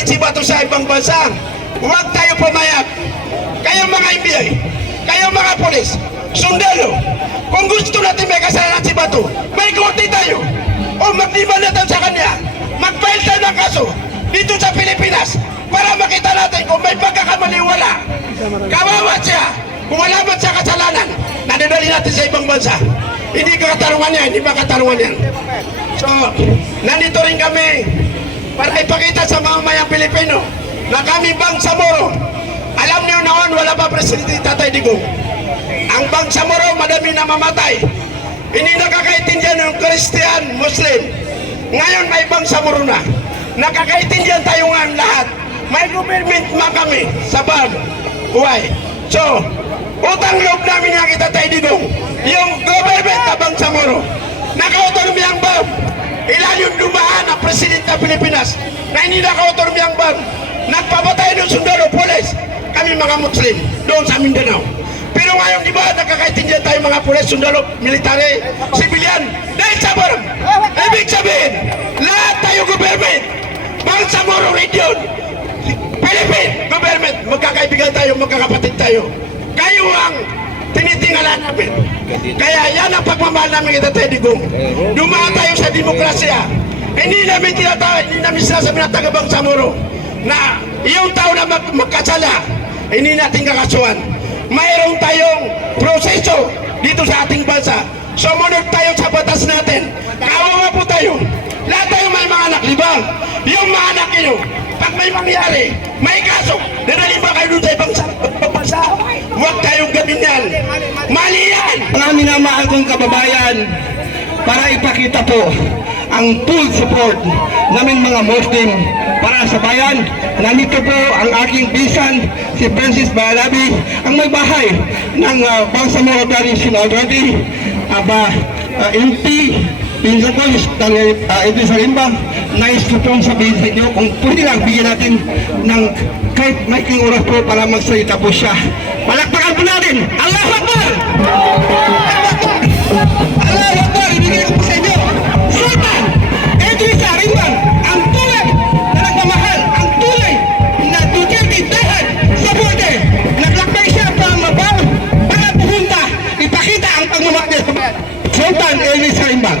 ginagamit si Bato sa ibang bansa. Huwag tayo pumayag. Kayo mga NBI, kayo mga polis, sundalo, kung gusto natin may kasalanan si Bato, may korte tayo. O magdiban natin sa kanya, mag-file tayo ng kaso dito sa Pilipinas para makita natin kung may pagkakamali wala. Kawawa siya kung wala man siya kasalanan, nadadali natin sa ibang bansa. Hindi ko katarungan yan, hindi ba katarungan yan? So, nandito rin kami para ipakita sa mga mayang Pilipino na kami Bangsamoro. Alam niyo noon, wala pa Presidente Tatay Digong. Ang Bangsamoro, madami na mamatay. Hindi nakakaintindihan ng Christian, Muslim. Ngayon may Bangsamoro na. Nakakaintindihan tayo nga lahat. May government man kami sa buhay. So, utang loob namin nga kita Tatay Digong. Yung government na Bangsamoro. Naka-autonomy ang BAM. Ilan yung dumaan ang Presidente ng Pilipinas na hindi naka-autonomy ang BAM. Nagpapatay ng sundalo, polis. Kami mga Muslim doon sa Mindanao. Pero ngayon di ba nakakaintindihan tayo mga pulis, sundalo, military, civilian dahil sa BAM. Ibig sabihin, lahat tayo government, Bangsamoro region, Philippine government, magkakaibigan tayo, magkakapatid tayo. Kayo ang tinitingala namin. Kaya yan ang pagmamahal namin kita Tatay Digong. Dumaan tayo sa demokrasya. Hindi namin sinasabi na taga Bangsamoro na yung tao na magkasala, hindi natin kakasuhan. Mayroon tayong proseso dito sa ating bansa. Sumunod tayo sa batas natin. Kawawa po tayo. Lahat tayo may mga anak, di ba? Yung mga anak nyo, pag may mangyari, may kaso, dadali ba kayo doon sa ibang bansa? Huwag tayong gawin yan. Mali yan! Mga minamahal kong kababayan, para ipakita po ang full support namin mga Muslim para sa bayan. Nandito po ang aking pinsan, si Francis Balabi, ang may bahay ng Bangsamoro Tradition Authority, MP, pinsan ko, Idris Salimba. Nais ko pong sabihin sa inyo, kung pwede lang bigyan natin ng kahit maiking oras po para magsalita po siya. Palakpakan po natin! Allahu Akbar! Allahu Akbar! Ibigay ko po sa inyo, Sultan Idris Salimba, ang tunay na nagmamahal, ang tunay na Duterte dahil sa border. Naglakbay siya para pumunta, ipakita ang pagmamahal niya sa bayan. Sultan Idris Salimba.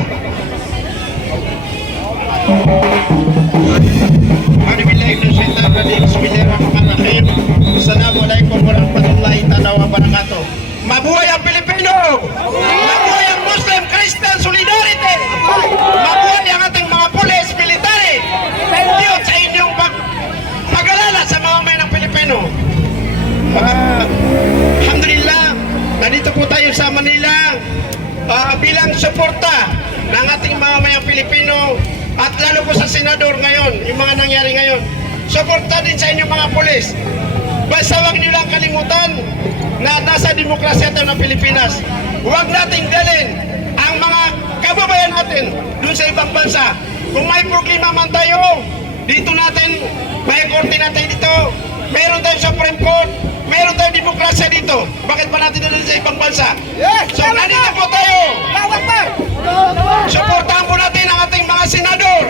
Assalamualaikum warahmatullahi wabarakatuh. Mabuhay ang Pilipino! Mabuhay ang Muslim Christian Solidarity! Mabuhay ang ating mga pulis, military! Thank you sa inyong pag-alala sa mga may ng Pilipino. Alhamdulillah, nandito po tayo sa Manila bilang suporta ng ating mga mayang Pilipino at lalo po sa senador ngayon, yung mga nangyari ngayon. Suporta din sa inyong mga pulis. Basta huwag nyo lang kalimutan na nasa demokrasya tayo ng Pilipinas. Huwag nating dalhin ang mga kababayan natin dun sa ibang bansa. Kung may problema man tayo, dito natin, may korte natin dito, meron tayong Supreme Court, meron tayong demokrasya dito. Bakit pa natin dalhin sa ibang bansa? So, nandito po tayo. Suportahan po natin ang ating mga senador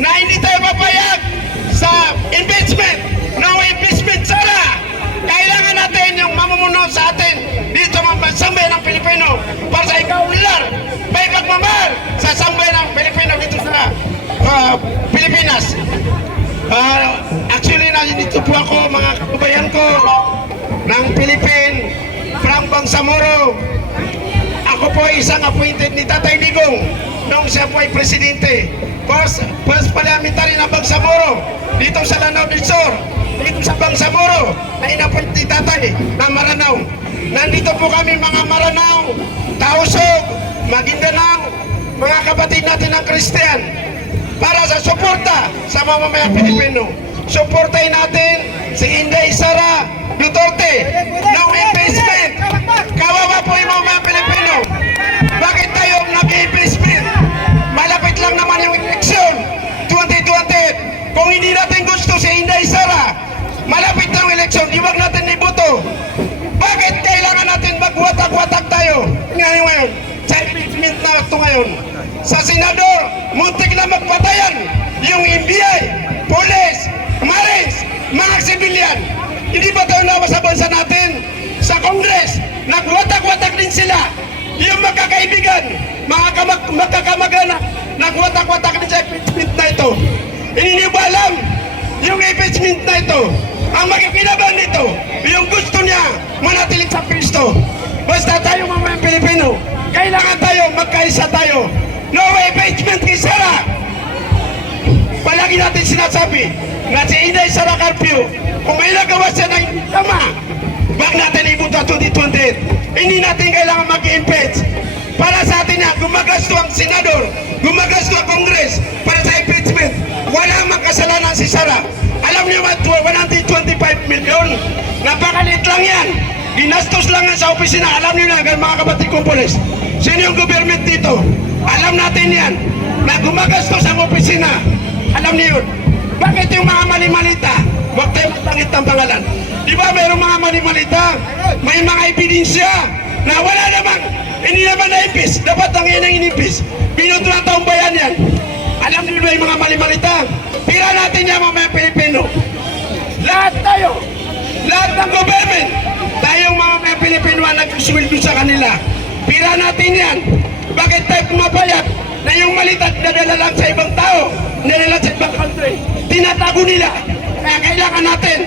na hindi tayo papayag sa impeachment. No impeachment sana. Kailangan natin yung mamumuno sa atin dito mga sambayan ng Pilipino para sa ikaw-ular. May pagmamahal sa sambayan ng Pilipino dito sa Pilipinas. Actually, nandito po ako mga kababayan ko ng Philippine from Bangsamoro. Ako po ay isang appointed ni Tatay Digong nung siya po ay presidente. First parliamentary ng Bangsamoro dito sa Lanao del Sur, dito sa Bangsamoro na inappoint ni Tatay na Maranao. Nandito po kami mga Maranao, Tausog, Maguindanao, mga kapatid natin ng Christian para sa suporta sa mamamayang Pilipino. Suportahin natin si Inday Sara Duterte. No impeachment. Kawawa po yung mga Pilipino. Bakit tayo nag-impeachment? Malapit lang naman yung eleksyon 2020. Kung hindi natin gusto si Inday Sara, malapit na ang eleksyon, iwag natin iboto. Bakit kailangan natin magwatak-watak tayo ngayon sa impeachment na ito ngayon? Sa senador, muntik na magpatayan yung NBI, police, nagwatak-watak din sila. Yung magkakaibigan, magkakamag-anak, nagwatak-watak din sa impeachment na ito. Hindi niyo ba alam yung impeachment na ito? Ang magkakinaban nito, yung gusto niya manatiling sa Kristo. Basta tayo mga Pilipino, kailangan tayo, magkaisa tayo. No impeachment kay Sara. Palagi natin sinasabi na si Inday Sara Carpio, kung may nagawa siya ng tama, wag natin ibuta 2020. Hindi natin kailangan mag-impeach. Para sa atin na gumagasto ang senador, gumagasto ang Congress para sa impeachment. Wala makasalanan si Sara. Alam niyo ba, 125 million? Napakalit lang yan. Ginastos lang yan sa opisina. Alam niyo na, mga kapatid kong polis. Sino yung government dito? Alam natin yan. Na gumagastos ang opisina. Alam niyo yun. Bakit yung mga mali-malita? Huwag tayo matangit ng pangalan. Di ba mayroong mga mali-malita? May mga ebidensya na wala naman. Hindi naman na-impis. Dapat ang yan ang inimpis. Pinuto ng taong bayan yan. Alam niyo ba yung mga mali-malita? Tira natin yan mga Pilipino. Lahat tayo. Lahat ng government. Tayong mga Pilipino ang nagsusweldo sa kanila. Pira natin yan. Bakit tayo pumapayag na yung malitat nadala lang sa ibang tao, nadala sa ibang country, tinatago nila. Kaya kailangan natin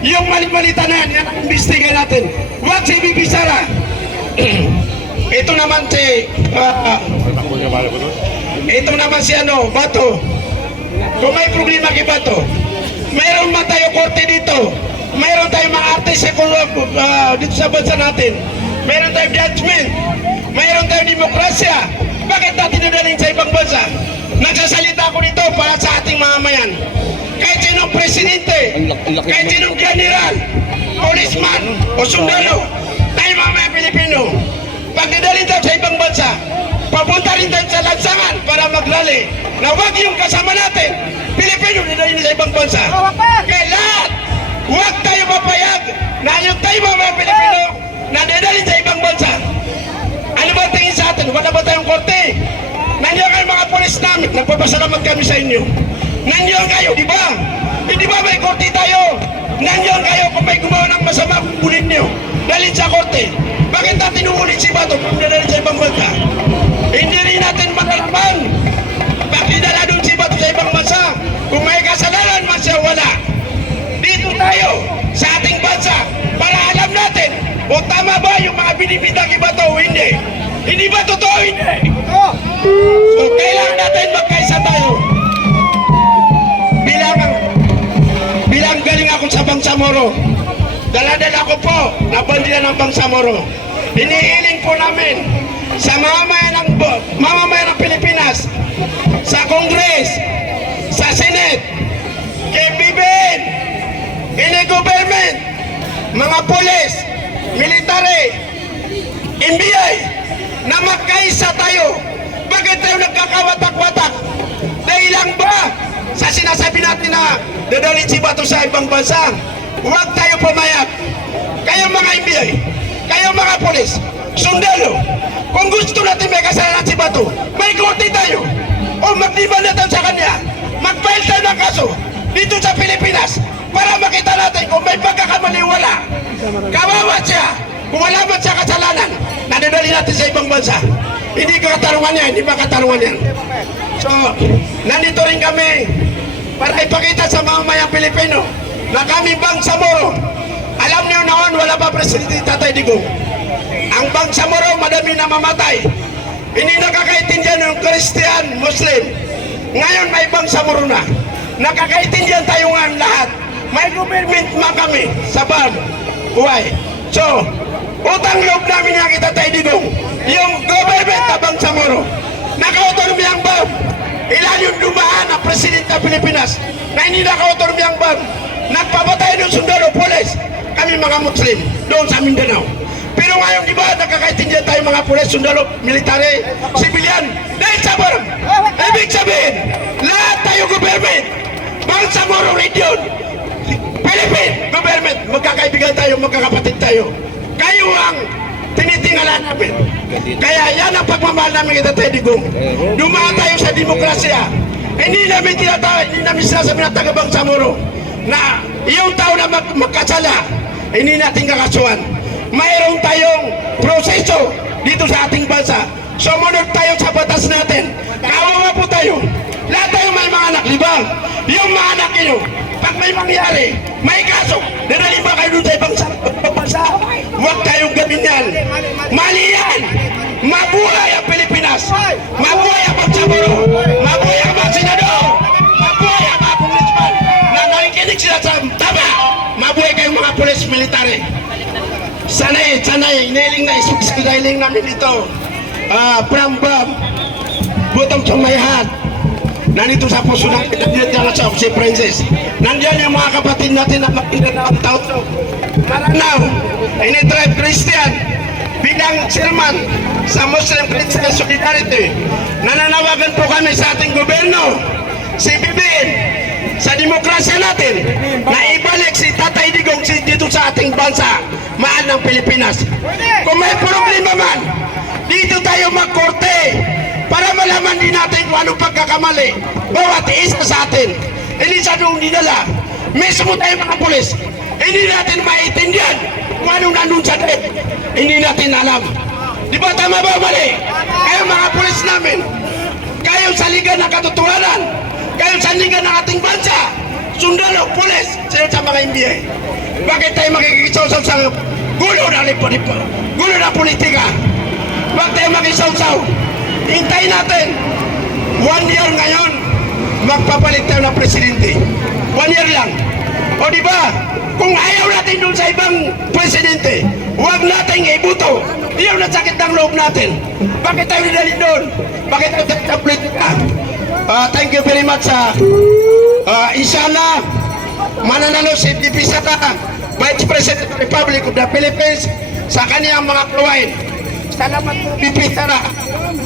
yung malita na yan, yan ang imbestiga natin. Huwag si Bibi Sara. Ito naman si Bato. Kung may problema kay Bato, mayroon man tayo korte dito. Mayroon tayong mga artist dito sa bansa natin. Mayroon tayong judgment. Mayroon tayong demokrasya. Bakit natin nadaling sa ibang bansa? Nagsasalita ko dito para sa ating mamamayan. Kahit sinong presidente, kahit sinong general, policeman o sundalo, tayo mga Pilipino, pag nadaling tayo sa ibang bansa, papunta rin tayo sa lansangan para magrally. Na huwag yung kasama natin, Pilipino nadaling sa ibang bansa. Kaya lahat, huwag tayo mapayag na yung tayo mga Pilipino na nadaling sa ibang bansa. Ano ba tingin sa atin? Wala ba tayong korte? Nandiyan kayo mga polis namin, nagpapasalamat kami sa inyo. Nandiyan kayo, di ba? Hindi ba may korte tayo? Nandiyan kayo kung may gumawa ng masama, kukunin nyo. Dalhin sa korte. Bakit natin uulit si Bato kung nadalhin sa ibang bansa? Hindi rin natin malalaman. Bakit dala doon si Bato sa ibang bansa? Kung may kasalanan man siya, wala. Dito tayo, sa ating bansa, para alam natin kung tama ba yung mga binibitang iba to o hindi. Hindi ba totoo? Hindi. So, kailangan natin magkaisa tayo. Bilang galing ako sa Bangsamoro, dala-dala ko po na bandila ng Bangsamoro. Hinihiling po namin sa mamamayan ng Pilipinas, sa Congress, sa Senate, kay BBN, any government, mga polis, military, NBI, na magkaisa tayo. Bakit tayo nagkakawatak-watak? Dahil lang ba sa sinasabi natin na dadalhin si Bato sa ibang bansa? Huwag tayo pumayag. Kayo mga NBI, kayo mga polis, sundalo, kung gusto natin may kasalanan si Bato, may korte tayo. O magliban natin sa kanya, mag-file tayo ng kaso dito sa Pilipinas para makita natin kung may pagkakamali wala. Kawawa siya. Kung wala man siya kasalanan, nadadali natin sa ibang bansa. Hindi ko katarungan yan, hindi ba katarungan yan? So, nandito rin kami para ipakita sa mamamayang Pilipino na kami Bangsamoro. Alam niyo noon, wala pa Presidente Tatay Digong. Ang Bangsamoro, madami na mamatay. Hindi nakakaintindihan ng Christian, Muslim. Ngayon may Bangsamoro na. Nakakaintindihan tayo nga lahat. May government man kami sa buhay. So, utang loob namin nakita tayo Digong. Yung government na Bangsamoro, naka-autonomy ang BAM. Ilan yung dumaan ang Presidente ng Pilipinas na hindi naka-autonomy ang BAM. Nagpapatay ng sundalo, polis. Kami mga Muslim doon sa Mindanao. Pero ngayon, di ba, nakakaintindihan tayo mga polis, sundalo, military, civilian, dahil sa BAM. Ibig sabihin, lahat tayo government. Bangsamoro region, Philippine government, magkakaibigan tayo, magkakapatid tayo. Kayo ang tinitingala namin. Kaya yan ang pagmamahal namin kita tayo Digong. Dumaan tayo sa demokrasya. Hindi namin sinasabi na taga Bangsamoro na yung tao na magkasala, hindi natin kakasuhan. mayroon tayong proseso dito sa ating bansa. Sumunod tayo sa batas natin. Kawawa po tayo. Lahat tayo may mga anak, di ba? Yung mga anak nyo, pag may mangyari, may kaso, dadali ba kayo doon sa ibang bansa? Huwag tayong gawin yan. Mali yan! Mabuhay ang Pilipinas! Mabuhay ang Pagsamoro! Mabuhay ang mga senador! Mabuhay ang mga policeman! Na nakikinig sila sa tama! Mabuhay kayong mga pulis military! Sanay, iniling na ispesialiling namin ito. From bottom to my heart. Nandito sa puso natin, nandito na sa si Princess. Nandiyan yung mga kapatid natin na makinda na ang tao. Maranaw, ini tribe Christian, bilang chairman sa Muslim Christian Solidarity. Nananawagan po kami sa ating gobyerno, si BBM, sa demokrasya natin, na ibalik si Tatay Digong dito sa ating bansa, mahal ng Pilipinas. Kung may problema man, dito tayo magkorte para malaman din natin kung anong pagkakamali bawat isa sa atin. Hindi sa doong dinala. Mismo tayo mga pulis, hindi natin maiintindihan kung anong nandun sa tayo. Hindi natin alam. Di ba tama ba o mali? Kayo mga pulis namin, kayo sa liga ng katotohanan, kayo sa liga ng ating bansa, sundalo, pulis, sino sa mga MBA. Bakit tayo makikisaw-saw sa gulo na lipo-lipo, gulo na politika? Bakit tayo makisaw-saw? Hintayin natin. 1 year ngayon, magpapalit tayo ng presidente. 1 year lang. O di ba? Kung ayaw natin doon sa ibang presidente, huwag natin ibuto. Iyon na sakit ng loob natin. Bakit tayo nidali doon? Bakit tayo sa politika? Thank you very much. Inshallah, mananalo si VP Sara, Vice President of the Republic of the Philippines, sa kaniyang mga kawain. Salamat po, VP Sara,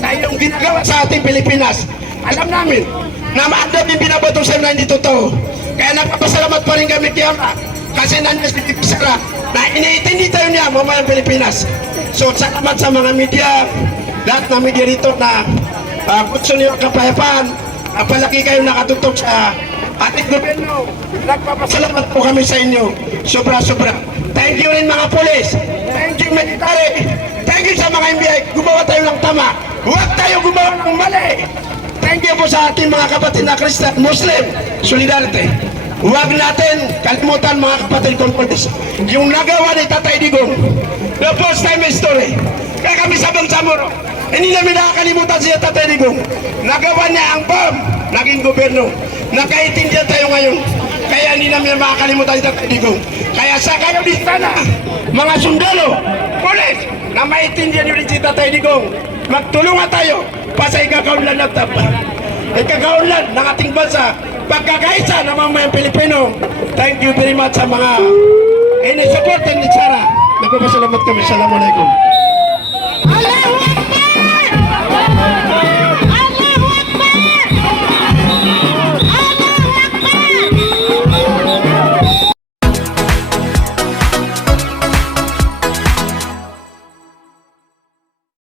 sa iyong ginagawa sa ating Pilipinas. Alam namin na maandam yung binabato sa na hindi totoo. Kaya nagpapasalamat pa rin kami kaya kasi nandiyan si VP Sara na iniintindi tayo niya mamayang Pilipinas. So salamat sa mga media, lahat ng media rito na gusto niyo ang kapayapaan. Palagi kayo nakatutok sa ating gobyerno. Nagpapasalamat po kami sa inyo. Sobra-sobra. Thank you rin mga polis. Thank you military. Thank you sa mga MBI. Gumawa tayo ng tama. Huwag tayo gumawa ng mali. Thank you po sa ating mga kapatid na Christian, Muslim, Solidarity. Huwag natin kalimutan mga kapatid kong polis. Yung nagawa ni Tatay Digong, the first time history. Kaya kami sa Bangsamoro, hindi namin nakakalimutan siya Tatay Digong. Nagawa niya ang bomb, naging gobyerno. Nakaintindihan tayo ngayon. Kaya hindi namin makakalimutan si Tatay Digong. Kaya sa kayo di sana, mga sundalo, polis, na maintindihan nyo rin si Tatay Digong. Magtulungan tayo pa sa ikakaunlan ng tapa. Ikakaunlan ng ating bansa. Pagkakaisa ng mga Pilipino. Thank you very much sa mga ini-support ni Sara. Nagpapasalamat kami. Assalamualaikum.